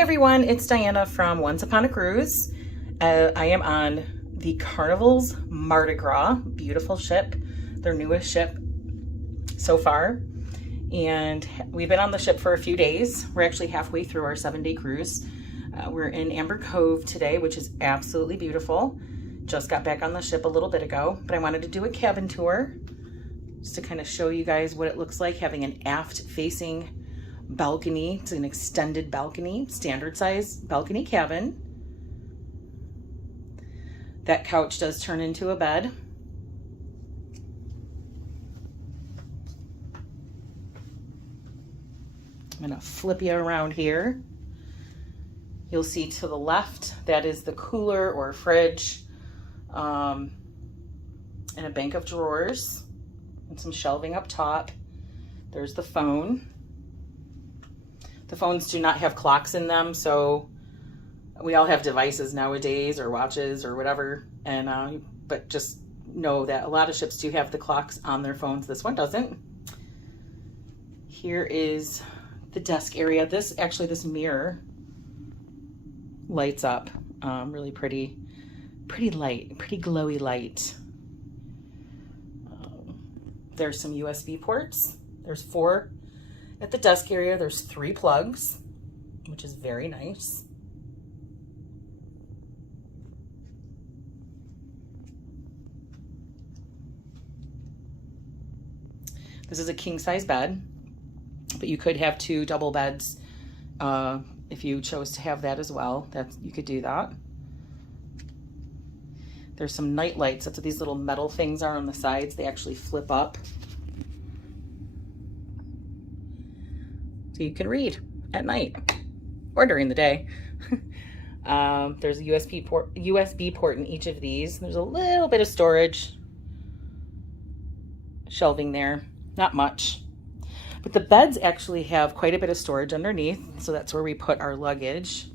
everyone, it's Diana from Once Upon a Cruise. I am on the Carnival's Mardi Gras, beautiful ship, their newest ship so far. And we've been on the ship for a few days. We're actually halfway through our 7-day cruise. We're in Amber Cove today, which is absolutely beautiful. Just got back on the ship a little bit ago, but I wanted to do a cabin tour just to kind of show you guys what it looks like having an aft facing balcony. It's an extended balcony, standard size balcony cabin. That couch does turn into a bed. I'm gonna flip you around here. You'll see to the left, that is the cooler or fridge, and a bank of drawers and some shelving up top. There's the phone. The phones do not have clocks in them, so we all have devices nowadays or watches or whatever, and but just know that a lot of ships do have the clocks on their phones. This one doesn't. Here is the desk area. This mirror lights up really pretty light, pretty glowy light. There's some USB ports. There's 4 at the desk area. There's 3 plugs, which is very nice. This is a king size bed, but you could have 2 double beds if you chose to have that as well. You could do that. There's some night lights. That's what these little metal things are on the sides. They actually flip up, so you can read at night or during the day. There's a USB port in each of these. There's a little bit of storage, shelving there, not much. But the beds actually have quite a bit of storage underneath, so that's where we put our luggage.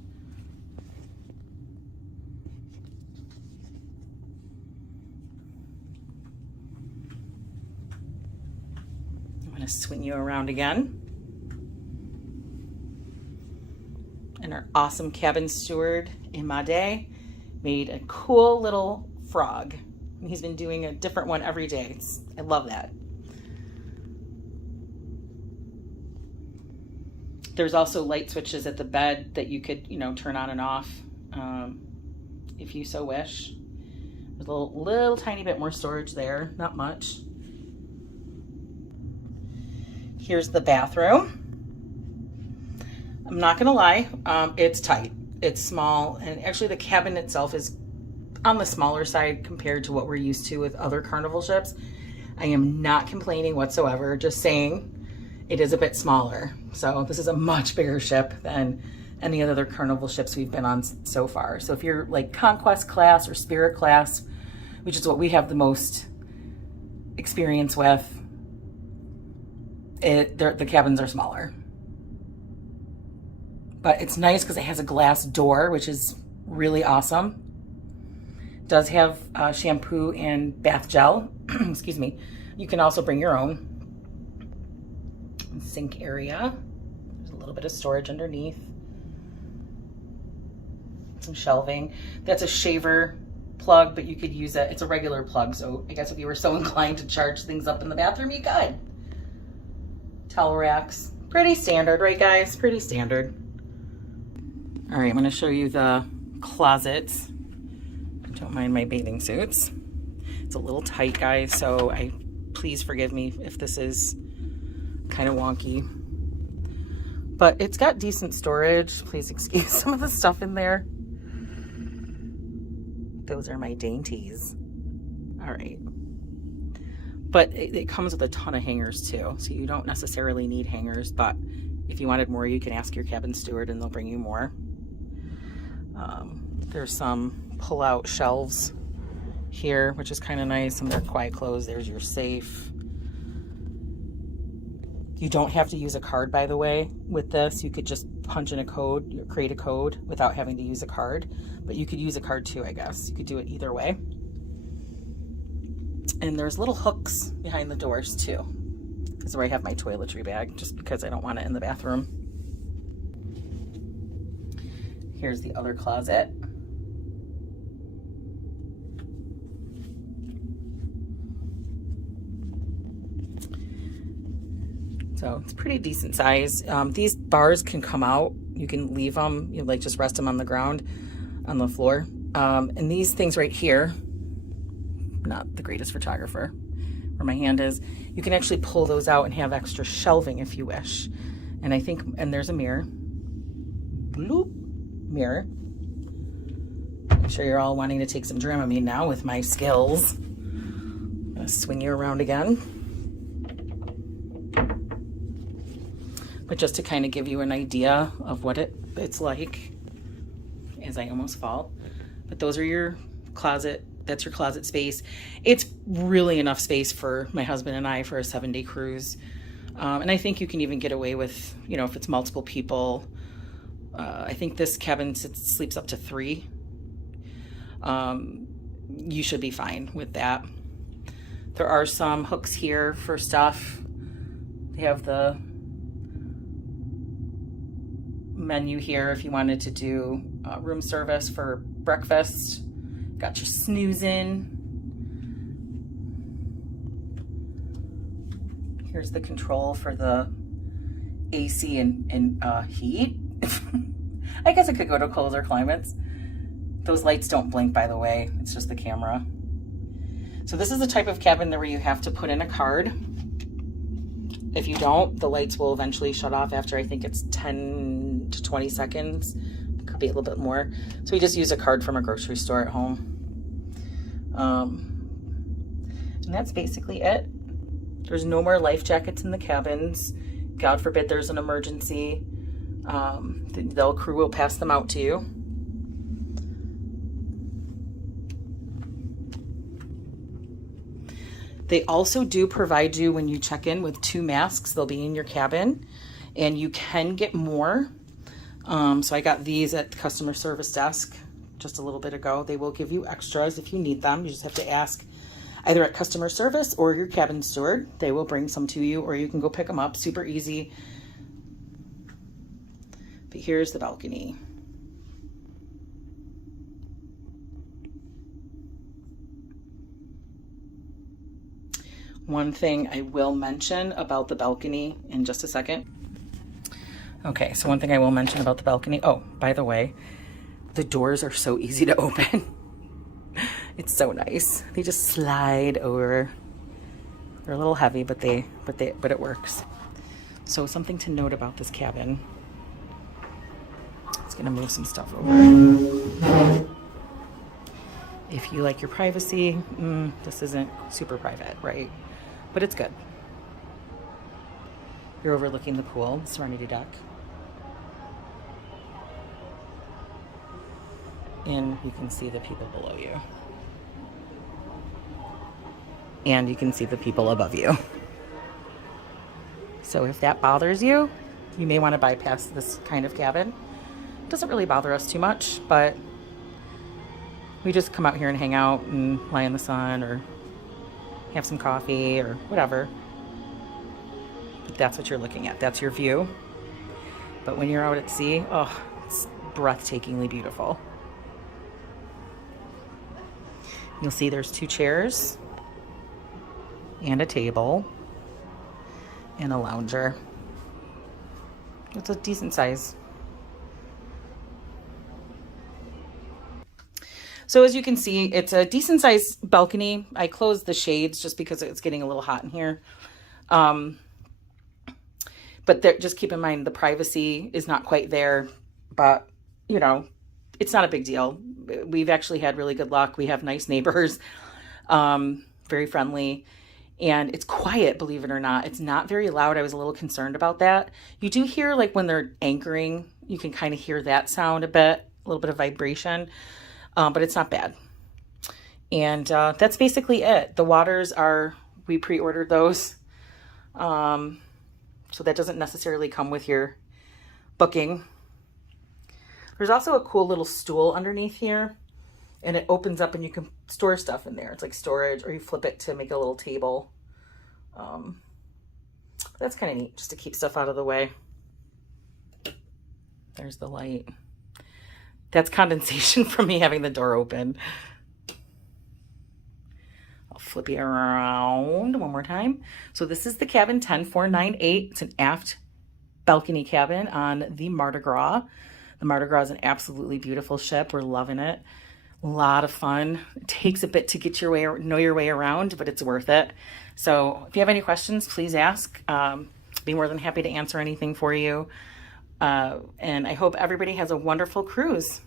I'm going to swing you around again. And our awesome cabin steward, Imade, made a cool little frog. And he's been doing a different one every day. I love that. There's also light switches at the bed that you could, turn on and off if you so wish. There's a little tiny bit more storage there, not much. Here's the bathroom. I'm not gonna lie, it's tight, it's small, and actually the cabin itself is on the smaller side compared to what we're used to with other Carnival ships. I am not complaining whatsoever, just saying it is a bit smaller. So this is a much bigger ship than any of the other Carnival ships we've been on so far. So if you're like Conquest class or Spirit class, which is what we have the most experience with, the cabins are smaller. But it's nice because it has a glass door, which is really awesome. It does have shampoo and bath gel. Excuse me. You can also bring your own. Sink area. There's a little bit of storage underneath. Some shelving. That's a shaver plug, but you could use it. It's a regular plug, so I guess if you were so inclined to charge things up in the bathroom, you could. Towel racks. Pretty standard, right guys? Pretty standard. All right, I'm going to show you the closets. Don't mind my bathing suits. It's a little tight, guys, so please forgive me if this is kind of wonky, but it's got decent storage. Please excuse some of the stuff in there. Those are my dainties. All right, but it comes with a ton of hangers too, so you don't necessarily need hangers, but if you wanted more, you can ask your cabin steward and they'll bring you more. There's some pull-out shelves here, which is kind of nice. Some of their quiet clothes. There's your safe. You don't have to use a card, by the way, with this. You could just punch in a code, or create a code without having to use a card. But you could use a card too, I guess. You could do it either way. And there's little hooks behind the doors too. This is where I have my toiletry bag, just because I don't want it in the bathroom. Here's the other closet. So it's pretty decent size. These bars can come out. You can leave them, you like just rest them on the ground, on the floor. And these things right here, not the greatest photographer, where my hand is, you can actually pull those out and have extra shelving if you wish. And I think, and there's a mirror. Bloop, mirror. I'm sure you're all wanting to take some Dramamine now with my skills. I'm gonna swing you around again. But just to kind of give you an idea of what it's like, as I almost fall. But those are your closet, that's your closet space. It's really enough space for my husband and I for a 7-day cruise. And I think you can even get away with, you know, if it's multiple people. I think this cabin sleeps up to 3. You should be fine with that. There are some hooks here for stuff. They have the menu here if you wanted to do room service for breakfast. Got your snoozing. Here's the control for the AC and heat. I guess it could go to colder climates. Those lights don't blink, by the way. It's just the camera. So this is the type of cabin where you have to put in a card. If you don't, the lights will eventually shut off after, I think it's 10 to 20 seconds. It could be a little bit more. So we just use a card from a grocery store at home. And that's basically it. There's no more life jackets in the cabins. God forbid there's an emergency. The crew will pass them out to you. They also do provide you, when you check in, with 2 masks. They'll be in your cabin, and you can get more. So I got these at the customer service desk just a little bit ago. They will give you extras if you need them. You just have to ask either at customer service or your cabin steward. They will bring some to you, or you can go pick them up. Super easy. But here's the balcony. One thing I will mention about the balcony in just a second. Okay, so one thing I will mention about the balcony. Oh, by the way, the doors are so easy to open. It's so nice. They just slide over. They're a little heavy, but it works. So something to note about this cabin. It's gonna move some stuff over. If you like your privacy, this isn't super private, right? But it's good. You're overlooking the pool, Serenity Deck. And you can see the people below you. And you can see the people above you. So if that bothers you, you may want to bypass this kind of cabin. It doesn't really bother us too much, but we just come out here and hang out and lie in the sun or have some coffee or whatever. But that's what you're looking at. That's your view. But when you're out at sea, oh, it's breathtakingly beautiful. You'll see there's 2 chairs and a table and a lounger. It's a decent size. So as you can see, it's a decent sized balcony. I closed the shades just because it's getting a little hot in here. But just keep in mind the privacy is not quite there, but you know, it's not a big deal. We've actually had really good luck. We have nice neighbors, very friendly, and it's quiet, believe it or not. It's not very loud. I was a little concerned about that. You do hear, like when they're anchoring, you can kind of hear that sound a little bit of vibration. But it's not bad. And that's basically it. The waters we pre-ordered those. So that doesn't necessarily come with your booking. There's also a cool little stool underneath here. And it opens up and you can store stuff in there. It's like storage, or you flip it to make a little table. That's kind of neat, just to keep stuff out of the way. There's the light. That's condensation from me having the door open. I'll flip you around one more time. So this is the cabin 10498. It's an aft balcony cabin on the Mardi Gras. The Mardi Gras is an absolutely beautiful ship. We're loving it. A lot of fun. It takes a bit to get your way, know your way around, but it's worth it. So if you have any questions, please ask. Be more than happy to answer anything for you. And I hope everybody has a wonderful cruise.